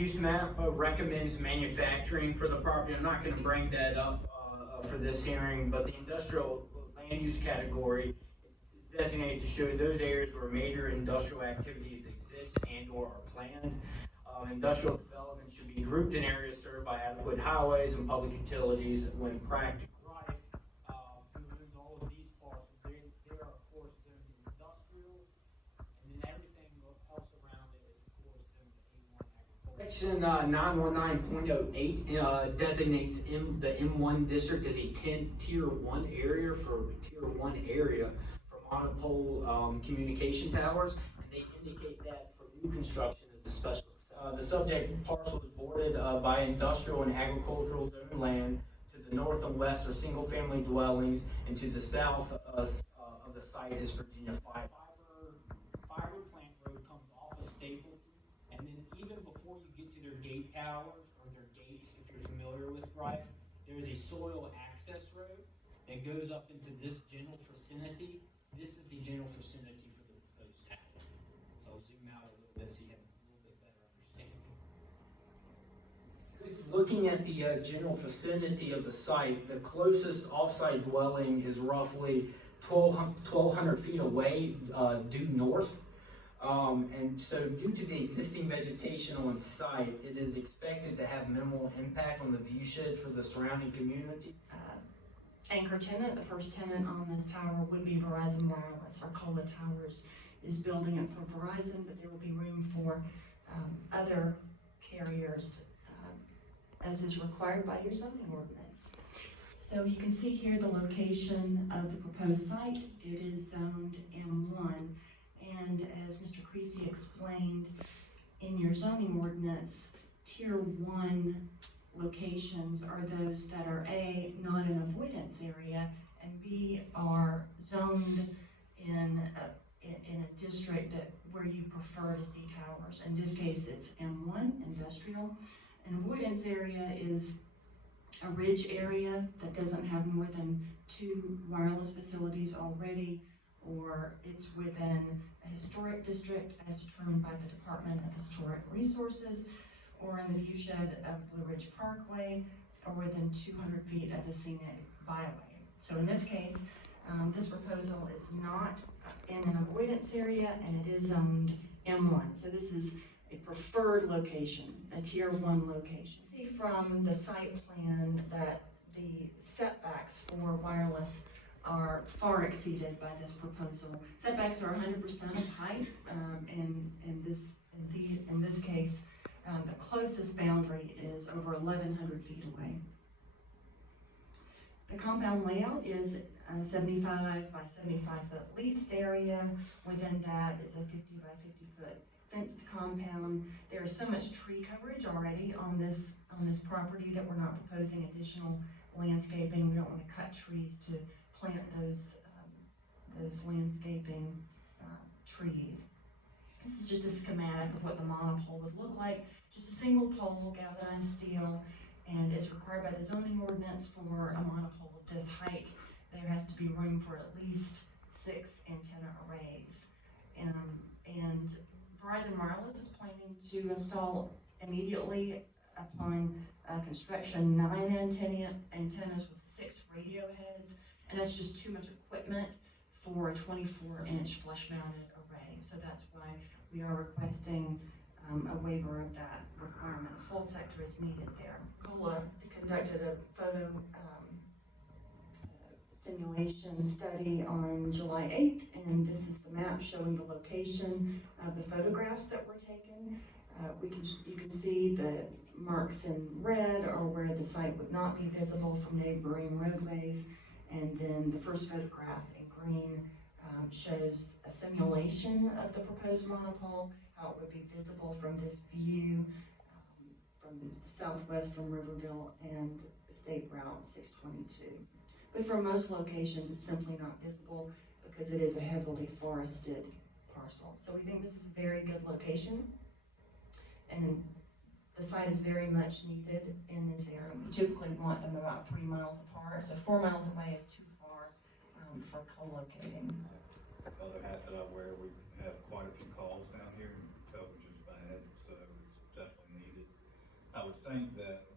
use map recommends manufacturing for the property. I'm not going to bring that up for this hearing, but the industrial land use category is designated to show those areas where major industrial activities exist and or are planned. Industrial development should be grouped in areas served by adequate highways and public utilities when practical. Who owns all of these parcels? They are of course zoned industrial, and then everything else around it is of course zoned A1 agricultural. Section 919.08 designates the M1 district as a tier 1 area for monopole communication towers, and they indicate that for new construction as a special. The subject parcel is bordered by industrial and agricultural zone land. To the north and west are single-family dwellings, and to the south of the site is Virginia Fiber. Fiber Plant Road comes off of Stapleton, and then even before you get to their gate towers, or their gates, if you're familiar with Drive, there's a soil access road that goes up into this general vicinity. This is the general vicinity for the proposed tower. So I'll zoom out a little bit so you have a little bit better understanding. Looking at the general vicinity of the site, the closest off-site dwelling is roughly 1,200 feet away due north. And so due to the existing vegetation on site, it is expected to have minimal impact on the viewshed for the surrounding community. Anchor tenant, the first tenant on this tower would be Verizon Wireless. Arcola Towers is building it for Verizon, but there will be room for other carriers as is required by your zoning ordinance. So you can see here the location of the proposed site. It is zoned M1, and as Mr. Creasy explained, in your zoning ordinance, tier 1 locations are those that are A, not an avoidance area, and B, are zoned in a district where you prefer to see towers. In this case, it's M1, industrial. An avoidance area is a ridge area that doesn't have more than 2 wireless facilities already, or it's within a historic district as determined by the Department of Historic Resources, or in the viewshed of Blue Ridge Parkway, or within 200 feet of the scenic byway. So in this case, this proposal is not in an avoidance area, and it is zoned M1. So this is a preferred location, a tier 1 location. See from the site plan that the setbacks for wireless are far exceeded by this proposal. Setbacks are 100% of height, in this case, the closest boundary is over 1,100 feet away. The compound layout is 75 by 75 foot leased area. Within that is a 50 by 50 foot fenced compound. There is so much tree coverage already on this property that we're not proposing additional landscaping. We don't want to cut trees to plant those landscaping trees. This is just a schematic of what the monopole would look like. Just a single pole, galvanized steel, and it's required by the zoning ordinance for a monopole of this height. There has to be room for at least 6 antenna arrays. And Verizon Wireless is planning to install immediately upon construction 9 antennas with 6 radio heads, and that's just too much equipment for a 24-inch flush-mounted array. So that's why we are requesting a waiver of that requirement. A full sector is needed there. COLA conducted a photo simulation study on July 8th, and this is the map showing the location of the photographs that were taken. You can see the marks in red are where the site would not be visible from neighboring roadways, and then the first photograph in green shows a simulation of the proposed monopole, how it would be visible from this view from the southwest from Riverville and State Route 622. But for most locations, it's simply not visible because it is a heavily forested parcel. So we think this is a very good location, and the site is very much needed in this area. We typically want them about 3 miles apart, so 4 miles away is too far for co-locating. Other hat that I wear, we have quite a few calls down here, and coverage is bad, so it's definitely needed. would think that